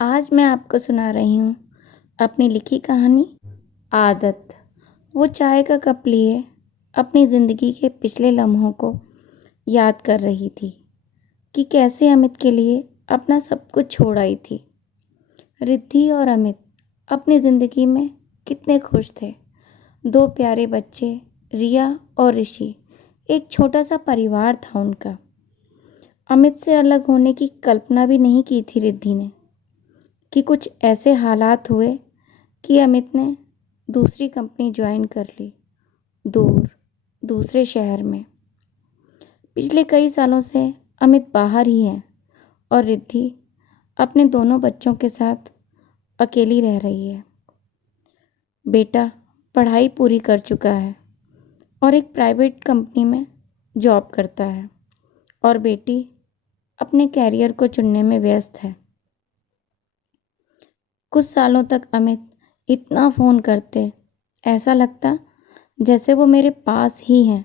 आज मैं आपको सुना रही हूँ अपनी लिखी कहानी आदत। वो चाय का कप लिए अपनी जिंदगी के पिछले लम्हों को याद कर रही थी कि कैसे अमित के लिए अपना सब कुछ छोड़ आई थी। रिद्धि और अमित अपनी जिंदगी में कितने खुश थे। दो प्यारे बच्चे, रिया और ऋषि, एक छोटा सा परिवार था उनका। अमित से अलग होने की कल्पना भी नहीं की थी रिद्धि ने कि कुछ ऐसे हालात हुए कि अमित ने दूसरी कंपनी ज्वाइन कर ली, दूर, दूसरे शहर में। पिछले कई सालों से अमित बाहर ही है और रिद्धि अपने दोनों बच्चों के साथ अकेली रह रही है। बेटा पढ़ाई पूरी कर चुका है और एक प्राइवेट कंपनी में जॉब करता है और बेटी अपने कैरियर को चुनने में व्यस्त है। कुछ सालों तक अमित इतना फ़ोन करते, ऐसा लगता जैसे वो मेरे पास ही हैं।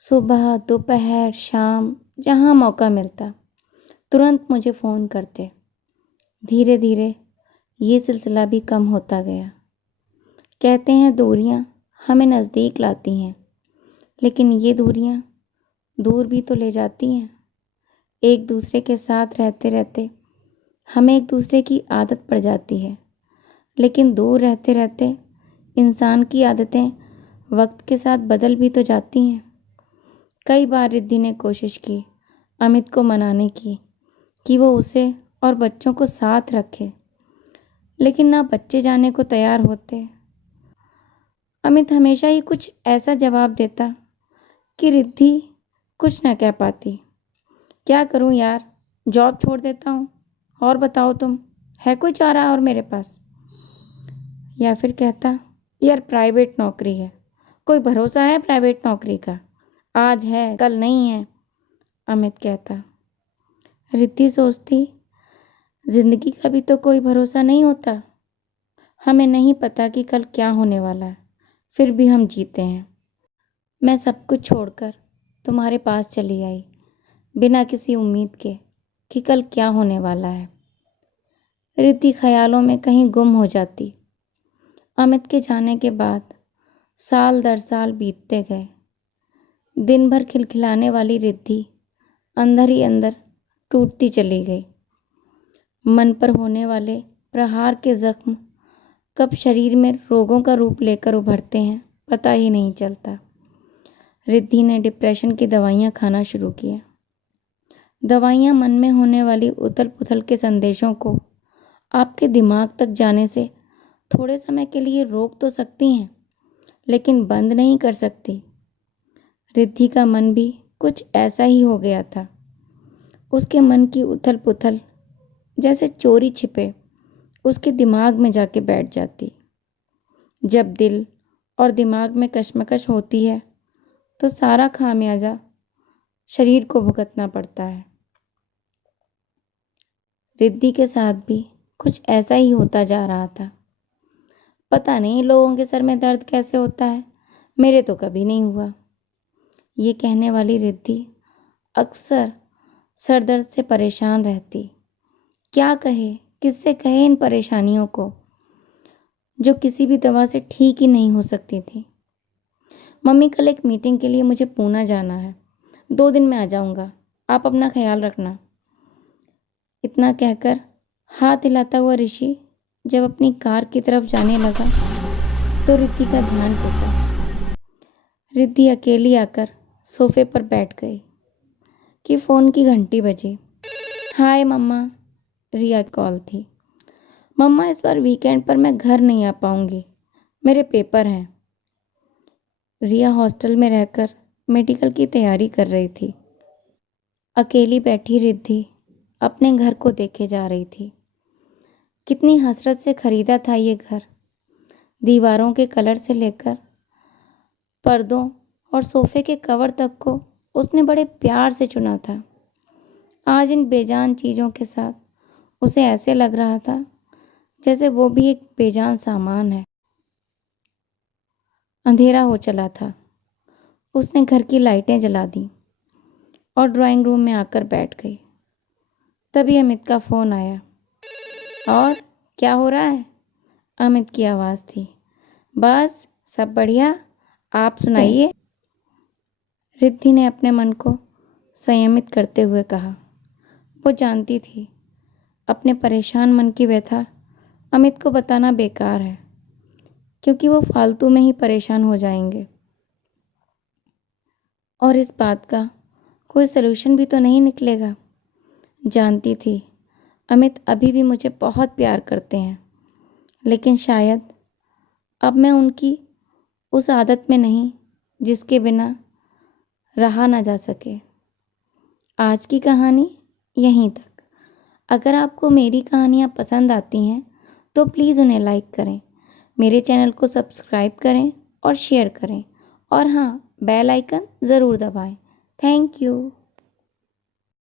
सुबह, दोपहर, शाम, जहाँ मौका मिलता तुरंत मुझे फ़ोन करते। धीरे धीरे ये सिलसिला भी कम होता गया। कहते हैं दूरियां हमें नज़दीक लाती हैं, लेकिन ये दूरियां दूर भी तो ले जाती हैं। एक दूसरे के साथ रहते रहते हमें एक दूसरे की आदत पड़ जाती है, लेकिन दूर रहते रहते इंसान की आदतें वक्त के साथ बदल भी तो जाती हैं। कई बार रिद्धि ने कोशिश की अमित को मनाने की कि वो उसे और बच्चों को साथ रखे, लेकिन ना बच्चे जाने को तैयार होते। अमित हमेशा ही कुछ ऐसा जवाब देता कि रिद्धि कुछ ना कह पाती। क्या करूं यार, जॉब छोड़ देता हूं, और बताओ तुम, है कोई चारा और मेरे पास? या फिर कहता, यार प्राइवेट नौकरी है, कोई भरोसा है प्राइवेट नौकरी का? आज है कल नहीं है। अमित कहता। रिद्धि सोचती, जिंदगी का भी तो कोई भरोसा नहीं होता। हमें नहीं पता कि कल क्या होने वाला है, फिर भी हम जीते हैं। मैं सब कुछ छोड़कर तुम्हारे पास चली आई, बिना किसी उम्मीद के कि कल क्या होने वाला है। रिद्धि ख्यालों में कहीं गुम हो जाती। अमित के जाने के बाद साल दर साल बीतते गए। दिन भर खिलखिलाने वाली रिद्धि अंदर ही अंदर टूटती चली गई। मन पर होने वाले प्रहार के जख्म कब शरीर में रोगों का रूप लेकर उभरते हैं पता ही नहीं चलता। रिद्धि ने डिप्रेशन की दवाइयाँ खाना शुरू किया। दवाइयाँ मन में होने वाली उथल पुथल के संदेशों को आपके दिमाग तक जाने से थोड़े समय के लिए रोक तो सकती हैं, लेकिन बंद नहीं कर सकती। रिद्धि का मन भी कुछ ऐसा ही हो गया था। उसके मन की उथल पुथल जैसे चोरी छिपे उसके दिमाग में जाके बैठ जाती। जब दिल और दिमाग में कशमकश होती है तो सारा खामियाजा शरीर को भुगतना पड़ता है। रिद्धि के साथ भी कुछ ऐसा ही होता जा रहा था। पता नहीं लोगों के सर में दर्द कैसे होता है, मेरे तो कभी नहीं हुआ। ये कहने वाली रिद्धि अक्सर सर दर्द से परेशान रहती। क्या कहे, किससे कहे इन परेशानियों को जो किसी भी दवा से ठीक ही नहीं हो सकती थी। मम्मी कल एक मीटिंग के लिए मुझे पूना जाना है, 2 दिन में आ जाऊंगा, आप अपना ख्याल रखना। इतना कहकर हाथ हिलाता हुआ ऋषि जब अपनी कार की तरफ जाने लगा तो रिद्धि का ध्यान टूटा। रिद्धि अकेली आकर सोफे पर बैठ गई कि फ़ोन की घंटी बजी। हाय मम्मा, रिया कॉल थी। मम्मा इस बार वीकेंड पर मैं घर नहीं आ पाऊंगी, मेरे पेपर हैं। रिया हॉस्टल में रहकर मेडिकल की तैयारी कर रही थी। अकेली बैठी रिद्धि अपने घर को देखे जा रही थी। कितनी हसरत से खरीदा था ये घर। दीवारों के कलर से लेकर पर्दों और सोफे के कवर तक को उसने बड़े प्यार से चुना था। आज इन बेजान चीज़ों के साथ उसे ऐसे लग रहा था जैसे वो भी एक बेजान सामान है। अंधेरा हो चला था। उसने घर की लाइटें जला दी और ड्राइंग रूम में आकर बैठ गई। तभी अमित का फ़ोन आया। और क्या हो रहा है? अमित की आवाज़ थी। बस सब बढ़िया, आप सुनाइए। रिद्धि ने अपने मन को संयमित करते हुए कहा। वो जानती थी अपने परेशान मन की व्यथा अमित को बताना बेकार है, क्योंकि वो फालतू में ही परेशान हो जाएंगे और इस बात का कोई सलूशन भी तो नहीं निकलेगा। जानती थी अमित अभी भी मुझे बहुत प्यार करते हैं, लेकिन शायद अब मैं उनकी उस आदत में नहीं जिसके बिना रहा ना जा सके। आज की कहानी यहीं तक। अगर आपको मेरी कहानियाँ पसंद आती हैं तो प्लीज़ उन्हें लाइक करें, मेरे चैनल को सब्सक्राइब करें और शेयर करें, और हाँ, बेल आइकन ज़रूर दबाएं। Thank you.